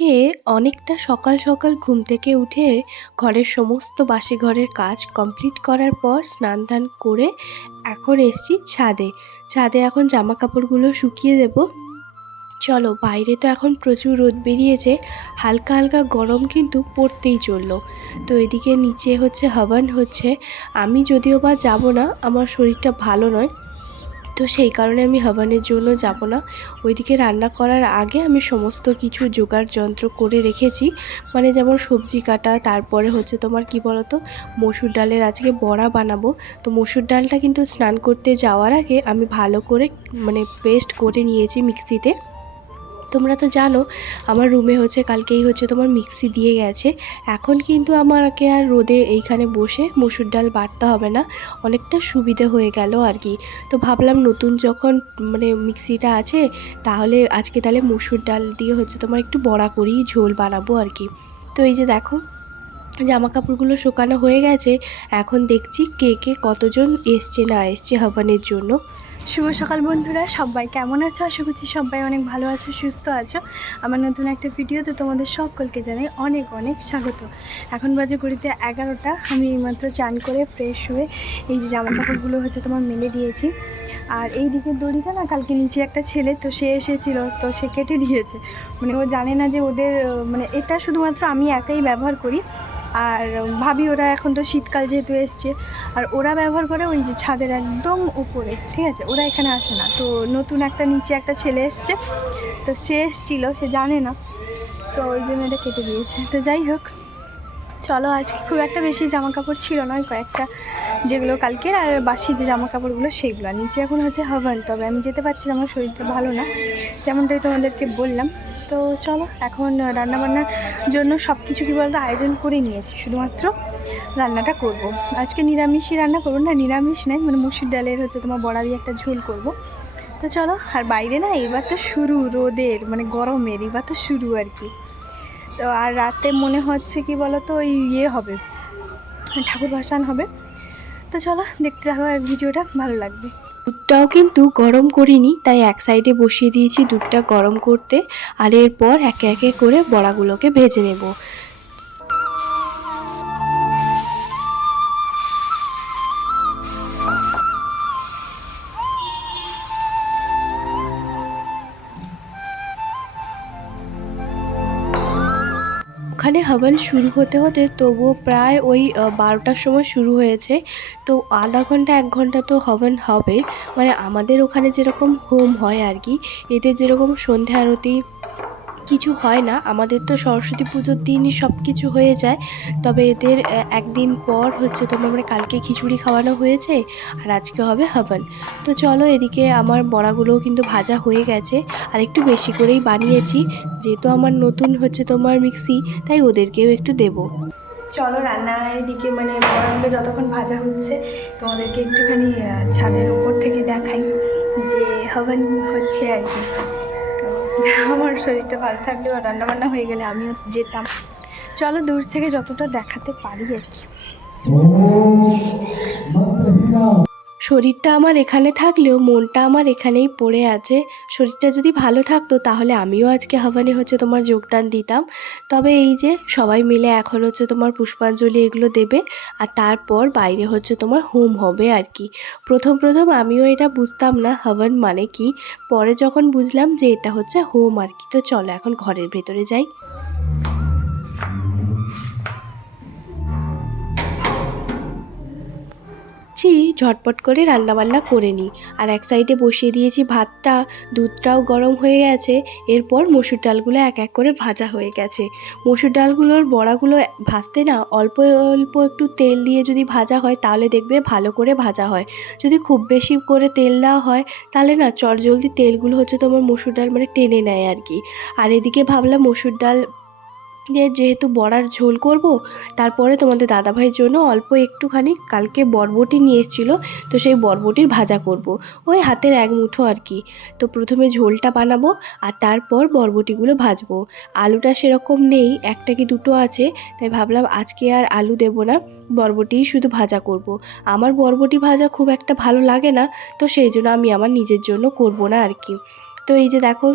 আজকে অনেকটা সকাল সকাল ঘুম থেকে উঠে ঘরের সমস্ত বাসি ঘরের কাজ কমপ্লিট করার পর স্নান টান করে এখন এসছি ছাদে। ছাদে এখন জামা কাপড়গুলো শুকিয়ে দেব। চলো, বাইরে তো এখন প্রচুর রোদ বেরিয়েছে, হালকা হালকা গরম কিন্তু পড়তেই চললো। তো এদিকে নিচে হচ্ছে হাওয়ান হচ্ছে। আমি যদিও বা যাব না, আমার শরীরটা ভালো নয়, তো সেই কারণে আমি হাওয়ানের জন্য যাব না। ওইদিকে রান্না করার আগে আমি সমস্ত কিছু জোগাড় যন্ত্র করে রেখেছি, মানে যেমন সবজি কাটা, তারপরে হচ্ছে তোমার কি বলো তো, মসুর ডালের আজকে বড়া বানাবো। তো মসুর ডালটা কিন্তু স্নান করতে যাওয়ার আগে আমি ভালো করে মানে পেস্ট করে নিয়েছি মিক্সিতে। তোমরা তো জানো আমার রুমে হচ্ছে কালকেই হচ্ছে তোমার মিক্সি দিয়ে গেছে। এখন কিন্তু আমাকে আর রোদে এইখানে বসে মসুর ডাল বাটতে হবে না, অনেকটা সুবিধে হয়ে গেল আর কি। তো ভাবলাম নতুন যখন মানে মিক্সিটা আছে, তাহলে মসুর ডাল দিয়ে হচ্ছে তোমার একটু বড়া করি, ঝোল বানাবো আর কি। তো এই যে দেখো, জামা কাপড়গুলো শুকানো হয়ে গেছে। এখন দেখছি কে কে কতজন এসছে না এসছে হাওয়ানের জন্য। শুভ সকাল বন্ধুরা, সবাই কেমন আছো? আশা করছি সবাই অনেক ভালো আছো, সুস্থ আছো। আমার নতুন একটা ভিডিওতে তোমাদের সকলকে জানাই অনেক অনেক স্বাগত। এখন বাজে ঘড়িতে 11টা। আমি এইমাত্র চান করে ফ্রেশ হয়ে এই যে জামা কাপড়গুলো হচ্ছে তোমার মেলে দিয়েছি। আর এই দিকের দড়িটা না, কালকে নিচে একটা ছেলে তো সে এসেছিল, তো সে কেটে দিয়েছে। মানে ও জানে না যে ওদের মানে এটা শুধুমাত্র আমি একাই ব্যবহার করি। আর ভাবি ওরা এখন তো শীতকাল যেহেতু এসছে, আর ওরা ব্যবহার করে ওই যে ছাদের একদম উপরে, ঠিক আছে, ওরা এখানে আসে না। তো নতুন একটা নিচে একটা ছেলে এসছে, তো সে এসেছিলো, সে জানে না, তো ওই জন্য এটা কেটে দিয়েছে। তো যাই হোক, চলো, আজকে খুব একটা বেশি জামা কাপড় ছিল না, কয়েকটা যেগুলো কালকের, আর বাসি যে জামা কাপড়গুলো সেইগুলো নিচে এখন হচ্ছে হাওয়ান। তবে আমি যেতে পারছিলাম, আমার শরীরটা ভালো না, যেমনটাই তোমাদেরকে বললাম। তো চলো, এখন রান্নাবান্নার জন্য সব কিছু কী বলতো আয়োজন করে নিয়েছি, শুধুমাত্র রান্নাটা করব। আজকে নিরামিষই রান্না করবো, না নিরামিষ নেই, মানে মুসুর ডালের হচ্ছে তোমার বড়া দিয়ে একটা ঝোল করব। তো চলো, আর বাইরে না এবার তো শুরু রোদের মানে গরমের, এবার তো শুরু আর কি। তো আর রাতে মনে হচ্ছে কি বলো তো, ওই হবে, ঠাকুর ভাসান হবে। তো চলো, দেখতে থাকো, ভিডিওটা ভালো লাগবে। দুধটাও কিন্তু গরম করিনি, তাই এক সাইডে বসিয়ে দিয়েছি দুধটা গরম করতে। আর এরপর একে একে করে বড়াগুলোকে ভেজে নেব। ওখানে হাওয়ান শুরু হতে হতে তবুও প্রায় ওই 12টার সময় শুরু হয়েছে। তো আধা ঘন্টা 1 ঘন্টা তো হাওয়ান হবে। মানে আমাদের ওখানে যেরকম হোম হয় আর কি, এতে যেরকম সন্ধ্যা আরতি কিছু হয় না। আমাদের তো সরস্বতী পুজোর দিনই সব কিছু হয়ে যায়। তবে এদের একদিন পর হচ্ছে তোমার মানে কালকে খিচুড়ি খাওয়ানো হয়েছে, আর আজকে হবে হাওয়ান। তো চলো, এদিকে আমার বড়াগুলোও কিন্তু ভাজা হয়ে গেছে, আর একটু বেশি করেই বানিয়েছি, যেহেতু আমার নতুন হচ্ছে তোমার মিক্সি, তাই ওদেরকেও একটু দেবো। চলো, রান্নার এদিকে মানে বড়াগুলো যতক্ষণ ভাজা হচ্ছে, তোমাদেরকে একটুখানি ছাদের উপর থেকে দেখাই যে হাওয়ান হচ্ছে আর কি। তো আমার শরীরটা ভালো থাকলেও রান্নাবান্না হয়ে গেলে আমিও যেতাম। চলো, দূর থেকে যতটা দেখাতে পারি আর কি। শরীরটা আমার এখানে থাকলেও মনটা আমার এখানেই পড়ে আছে। শরীরটা যদি ভালো থাকতো তাহলে আমিও আজকে হাওয়ানে হচ্ছে তোমার যোগদান দিতাম। তবে এই যে সবাই মিলে এখন হচ্ছে তোমার পুষ্পাঞ্জলি এগুলো দেবে, আর তারপর বাইরে হচ্ছে তোমার হোম হবে আর কি। প্রথম প্রথম আমিও এটা বুঝতাম না হাওয়ান মানে কি, পরে যখন বুঝলাম যে এটা হচ্ছে হোম আর কি। তো চলো এখন ঘরের ভেতরে যাই। ঝটপট করে রান্নাবান্না করে নিই। আর এক সাইডে বসিয়ে দিয়েছি ভাতটা, দুধটাও গরম হয়ে গেছে। এরপর মসুর ডালগুলো এক এক করে ভাজা হয়ে গেছে। মসুর ডালগুলোর বড়াগুলো ভাজতে না অল্প অল্প একটু তেল দিয়ে যদি ভাজা হয় তাহলে দেখবে ভালো করে ভাজা হয়। যদি খুব বেশি করে তেল দেওয়া হয় তাহলে না চটজলদি তেলগুলো হচ্ছে তোমার মসুর ডাল মানে টেনে নেয় আর কি। আর এদিকে ভাবলাম মসুর ডাল যেহেতু বড়ার ঝোল করব, তারপরে তোমাদের দাদাভাইয়ের জন্য অল্প একটুখানি কালকে বরবটি নিয়ে এসেছিলো, তো সেই বরবটির ভাজা করব, ওই হাতের এক মুঠো আর কি। তো প্রথমে ঝোলটা বানাবো, আর তারপর বরবটিগুলো ভাজবো। আলুটা সেরকম নেই, একটা কি দুটো আছে, তাই ভাবলাম আজকে আর আলু দেব না, বরবটিই শুধু ভাজা করব। আমার বরবটি ভাজা খুব একটা ভালো লাগে না, তো সেই জন্য আমি আমার নিজের জন্য করব না আর কি। তো এই যে দেখো,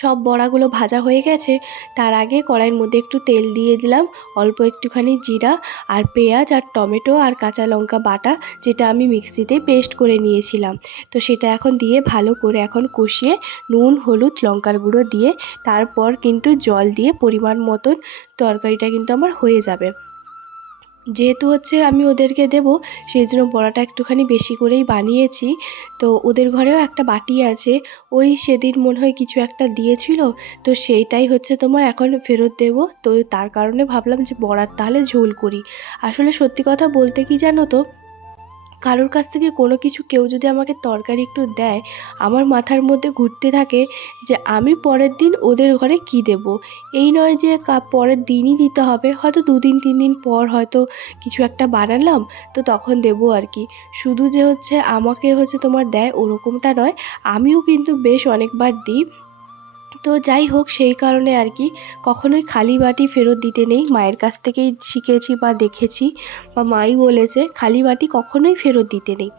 সব বড়াগুলো ভাজা হয়ে গেছে। তার আগে কড়াইয়ের মধ্যে একটু তেল দিয়ে দিলাম, অল্প একটুখানি জিরা আর পেঁয়াজ আর টমেটো আর কাঁচা লঙ্কা বাটা, যেটা আমি মিক্সিতে পেস্ট করে নিয়েছিলাম। তো সেটা এখন দিয়ে ভালো করে এখন কষিয়ে নুন, হলুদ, লঙ্কার গুঁড়ো দিয়ে তারপর কিন্তু জল দিয়ে পরিমাণ মতন তরকারিটা কিন্তু আমার হয়ে যাবে। যেহেতু হচ্ছে আমি ওদেরকে দেবো, সেই জন্য বড়াটা একটুখানি বেশি করেই বানিয়েছি। তো ওদের ঘরেও একটা বাটি আছে, ওই সেদিন মনে হয় কিছু একটা দিয়েছিল, তো সেইটাই হচ্ছে তোমার এখন ফেরত দেবো। তো তার কারণে ভাবলাম যে বড়ার তাহলে ঝোল করি। আসলে সত্যি কথা বলতে কি জানো তো, কারোর কাছ থেকে কোনো কিছু কেউ যদি আমাকে তরকারি একটু দেয়, আমার মাথার মধ্যে ঘুরতে থাকে যে আমি পরের দিন ওদের ঘরে কী দেবো। এই নয় যে পরের দিনই দিতে হবে, হয়তো 2 দিন 3 দিন পর হয়তো কিছু একটা বানালাম, তো তখন দেবো আর কি। শুধু যে হচ্ছে আমাকে হচ্ছে তোমার দেয় ওরকমটা নয়, আমিও কিন্তু বেশ অনেকবার দিই। তো যাই হোক, সেই কারণে আর কি কখনোই খালি বাটি ফেরত দিতে নেই। মায়ের কাছ থেকেই শিখেছি বা দেখেছি, বা মাই বলেছে খালি বাটি কখনোই ফেরত দিতে নেই।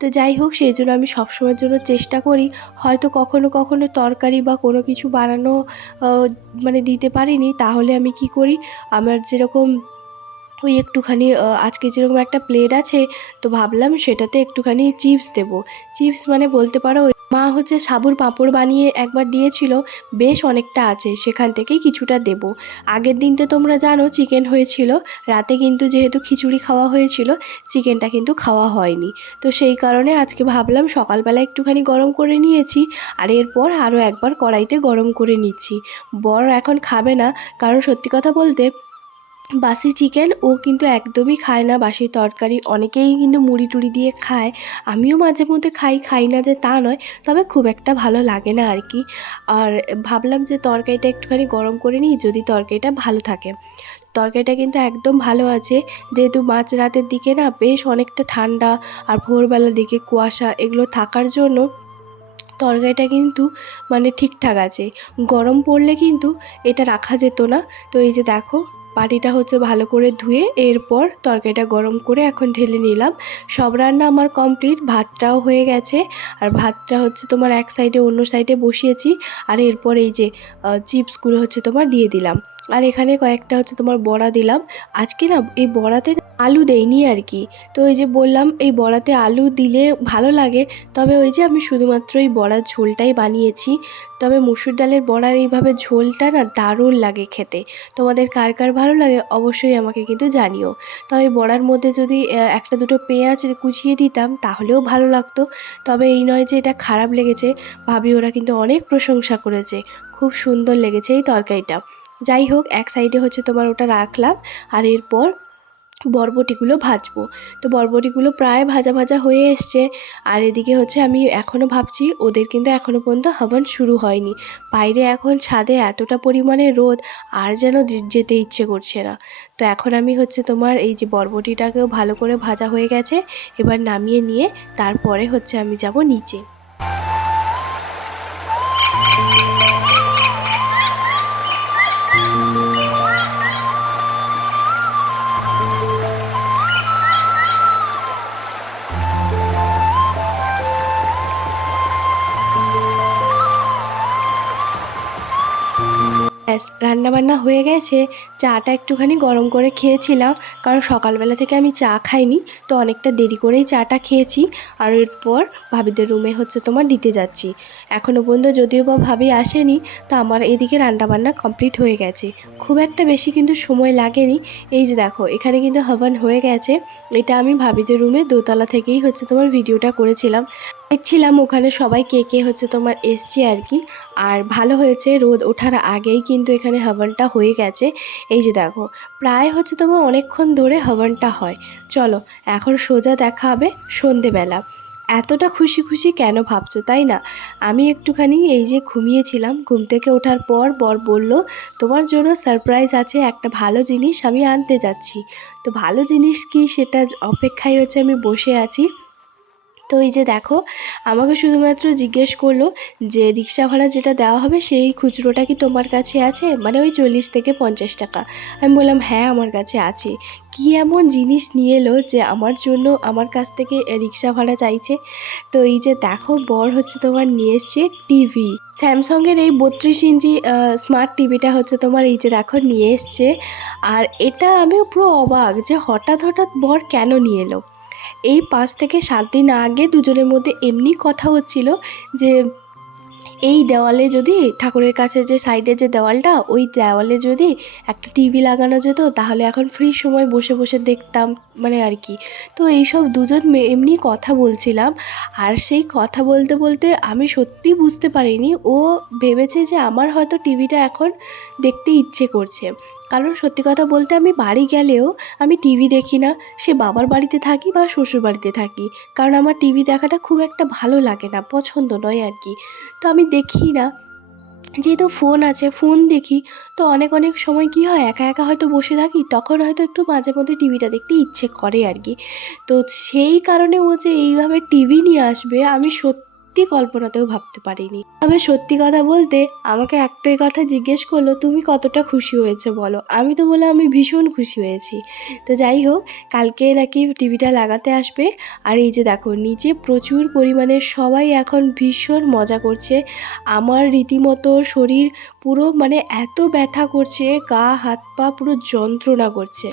তো যাই হোক, সেই জন্য আমি সবসময়ের জন্য চেষ্টা করি, হয়তো কখনো কখনো তরকারি বা কোনো কিছু বানানো মানে দিতে পারিনি, তাহলে আমি কি করি, আমার যেরকম ওই একটুখানি আজকে যেরকম একটা প্লেট আছে, তো ভাবলাম সেটাতে একটুখানি চিপস দেবো। চিপস মানে বলতে পারো, মা হচ্ছে সাবুর পাঁপড় বানিয়ে একবার দিয়েছিল, বেশ অনেকটা আছে, সেখান থেকেই কিছুটা দেবো। আগের দিনতে তোমরা জানো চিকেন হয়েছিল, রাতে কিন্তু যেহেতু খিচুড়ি খাওয়া হয়েছিল, চিকেনটা কিন্তু খাওয়া হয়নি। তো সেই কারণে আজকে ভাবলাম সকালবেলা একটুখানি গরম করে নিয়েছি, আর এরপর আরও একবার কড়াইতে গরম করে নিচ্ছি। বর এখন খাবে না, কারণ সত্যি কথা বলতে বাসি চিকেন ও কিন্তু একদমই খায় না, বাসি তরকারি অনেকেই কিন্তু মুড়ি টুড়ি দিয়ে খায়, আমিও মাঝে মধ্যে খাই, খাই না যে তা নয়, তবে খুব একটা ভালো লাগে না আর কি। আর ভাবলাম যে তরকারিটা একটুখানি গরম করে নিই, যদি তরকারিটা ভালো থাকে। তরকারিটা কিন্তু একদম ভালো আছে, যেহেতু মাঝ রাতের দিকে না বেশ অনেকটা ঠান্ডা, আর ভোরবেলার দিকে কুয়াশা এগুলো থাকার জন্য তরকারিটা কিন্তু মানে ঠিকঠাক আছে। গরম পড়লে কিন্তু এটা রাখা যেত না। তো এই যে দেখো, বাটিটা হচ্ছে ভালো করে ধুয়ে এরপর তরকারিটা গরম করে এখন ঢেলে নিলাম। সব রান্না আমার কমপ্লিট, ভাতটাও হয়ে গেছে। আর ভাতটা হচ্ছে তোমার এক সাইডে অন্য সাইডে বসিয়েছি, আর এরপর এই যে চিপসগুলো হচ্ছে তোমার দিয়ে দিলাম, আর এখানে কয়েকটা হচ্ছে তোমার বড়া দিলাম। আজকে না এই বড়াতে আলু দেইনি আর কি। তো ওই যে বললাম এই বড়াতে আলু দিলে ভালো লাগে, তবে ওই যে আমি শুধুমাত্র এই বড়ার ঝোলটাই বানিয়েছি। তবে মুসুর ডালের বড়ার এইভাবে ঝোলটা না দারুণ লাগে খেতে। তোমাদের কার কার ভালো লাগে অবশ্যই আমাকে কিন্তু জানিও। তবে বড়ার মধ্যে যদি একটা দুটো পেঁয়াজ কুচিয়ে দিতাম তাহলেও ভালো লাগতো। তবে এই নয় যে এটা খারাপ লেগেছে, ভাবি ওরা কিন্তু অনেক প্রশংসা করেছে, খুব সুন্দর লেগেছে এই তরকারিটা। যাই হোক, এক সাইডে হচ্ছে তোমার ওটা রাখলাম, আর এরপর বরবটিগুলো ভাজবো। তো বরবটিগুলো প্রায় ভাজা ভাজা হয়ে এসছে, আর এদিকে হচ্ছে আমি এখনও ভাবছি ওদের কিন্তু এখনও পর্যন্ত হাওয়ান শুরু হয়নি। বাইরে এখন ছাদে এতটা পরিমাণে রোদ, আর যেন যেতে ইচ্ছে করছে না। তো এখন আমি হচ্ছে তোমার এই যে বরবটিটাকেও ভালো করে ভাজা হয়ে গেছে, এবার নামিয়ে নিয়ে তারপরে হচ্ছে আমি যাব নিচে। ব্যাস রান্নাবান্না হয়ে গেছে। চাটা একটুখানি গরম করে খেয়েছিলাম, কারণ সকালবেলা থেকে আমি চা খাইনি, তো অনেকটা দেরি করেই চাটা খেয়েছি। আর এরপর ভাবিদের রুমে হচ্ছে তোমার দিতে যাচ্ছি। এখনও পর্যন্ত যদিও বা ভাবি আসেনি, তো আমার এদিকে রান্নাবান্না কমপ্লিট হয়ে গেছে, খুব একটা বেশি কিন্তু সময় লাগেনি। এই যে দেখো, এখানে কিন্তু হাওয়ান হয়ে গেছে। এটা আমি ভাবিদের রুমে দোতলা থেকেই হচ্ছে তোমার ভিডিওটা করেছিলাম, দেখছিলাম ওখানে সবাই কে কে হচ্ছে তোমার এসছে আর কি। আর ভালো হয়েছে, রোদ ওঠার আগেই কিন্তু এখানে হাওয়ানটা হয়ে গেছে। এই যে দেখো, প্রায় হচ্ছে তোমার অনেকক্ষণ ধরে হাওয়ানটা হয়। চলো এখন সোজা দেখা হবে সন্ধেবেলা। এতটা খুশি খুশি কেন ভাবছো, তাই না? আমি একটুখানি এই যে ঘুমিয়েছিলাম, ঘুম থেকে ওঠার পর বর বলল তোমার জন্য সারপ্রাইজ আছে, একটা ভালো জিনিস আমি আনতে যাচ্ছি। তো ভালো জিনিস কি সেটা অপেক্ষায় হচ্ছে আমি বসে আছি। তো এই যে দেখো, আমাকে শুধুমাত্র জিজ্ঞেস করলো যে রিক্সা ভাড়া যেটা দেওয়া হবে সেই খুচরোটা কি তোমার কাছে আছে, মানে ওই 40 থেকে 50 টাকা। আমি বললাম হ্যাঁ আমার কাছে আছে। কি এমন জিনিস নিয়ে এলো যে আমার জন্য আমার কাছ থেকে রিক্সা ভাড়া চাইছে। তো এই যে দেখো, বর হচ্ছে তোমার নিয়ে এসছে টিভি, স্যামসংয়ের এই 32 ইঞ্চি স্মার্ট টিভিটা হচ্ছে তোমার এই যে দেখো নিয়ে এসছে। আর এটা আমিও পুরো অবাক যে হঠাৎ হঠাৎ বর কেন নিয়ে এলো। এই 5 থেকে 7 দিন আগে দুজনের মধ্যে এমনি কথা হচ্ছিল যে এই দেওয়ালে যদি, ঠাকুরের কাছে যে সাইডে যে দেওয়ালটা, ওই দেওয়ালে যদি একটা টিভি লাগানো যেত তাহলে এখন ফ্রি সময় বসে বসে দেখতাম, মানে আর কি। তো এইসব দুজন এমনি কথা বলছিলাম। আর সেই কথা বলতে বলতে আমি সত্যি বুঝতে পারিনি ও ভেবেছে যে আমার হয়তো টিভিটা এখন দেখতে ইচ্ছে করছে। কারণ সত্যি কথা বলতে আমি বাড়ি গেলেও আমি টিভি দেখি না, সে বাবার বাড়িতে থাকি বা শ্বশুর বাড়িতে থাকি। কারণ আমার টিভি দেখাটা খুব একটা ভালো লাগে না, পছন্দ নয় আর কি। তো আমি দেখি না, যেহেতু ফোন আছে ফোন দেখি। তো অনেক অনেক সময় কী হয়, একা একা হয়তো বসে থাকি, তখন হয়তো একটু মাঝে মধ্যে টিভিটা দেখতে ইচ্ছে করে আর কি। তো সেই কারণে ও যে এইভাবে টিভি নিয়ে আসবে আমি সত্যি কল্পনাতেও ভাবতে পারিনি। তবে সত্যি কথা বলতে আমাকে একটাই কথা জিজ্ঞেস করলো, তুমি কতটা খুশি হয়েছে বলো। আমি তো বললাম আমি ভীষণ খুশি হয়েছি। তো যাই হোক, কালকে নাকি টিভিটা লাগাতে আসবে। আর এই যে দেখো নিচে প্রচুর পরিমাণে সবাই এখন ভীষণ মজা করছে। আমার রীতিমতো শরীর পুরো মানে এত ব্যথা করছে, গা হাত পা পুরো যন্ত্রণা করছে।